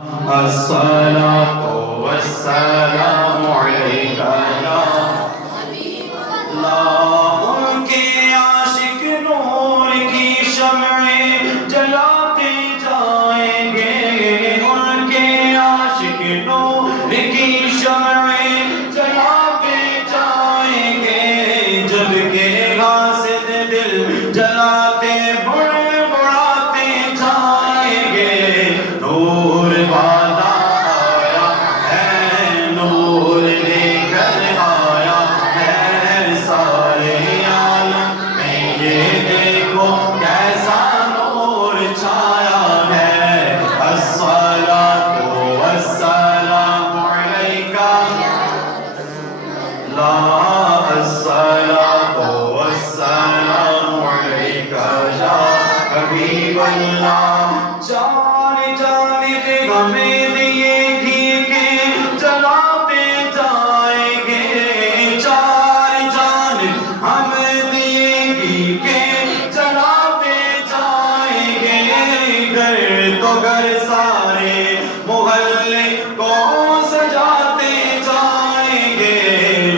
الصلاة والسلام عليك يا حبيب اللہ. ان کے عاشق نور کی شمعیں جلاتے جائیں گے. ان کے عاشق نور کی شمعیں جلاتے جائیں گے. جب کہ غاصب دل جلاتے بڑھاتے جائیں گے. نور والا آیا ہے، نور لے کر آیا ہے سارے عالم میں. یہ دیکھو کیسا نور چھایا ہے. الصلاۃ والسلام علیک لا الصلاۃ والسلام علیک یا حبیب اللہ. چار جانب ہمیں دیے گھی کے جلاتے جائیں گے. چار جانب ہم دیے گھی کے جلاتے جائیں گے. گھر تو گھر سارے محلے کو سجاتے جائیں گے.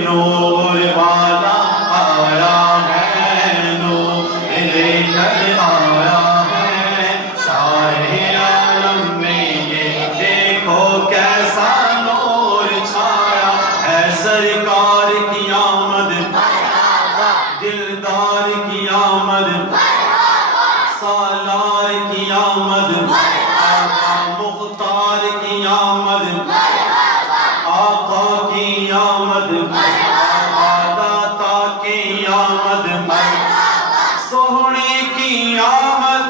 نور والا آیا ہے، نور لے کر آیا ہے سارے عالم میں. یہ دیکھو کیسا نور چھایا ہے. سرکار کی آمد، دلدار کی آمد، سالار کی آمد، آقا مختار کی آمد، آقا کی آمد، آقا داتا کی آمد، سوہنے کی آمد،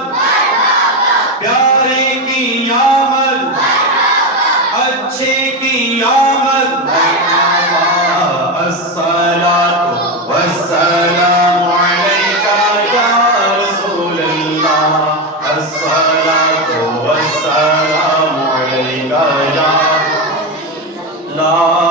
پیارے کی آمد، اچھے کی آمد. الصلاۃ والسلام علیک یا رسول اللہ. الصلاۃ والسلام علیک یا لا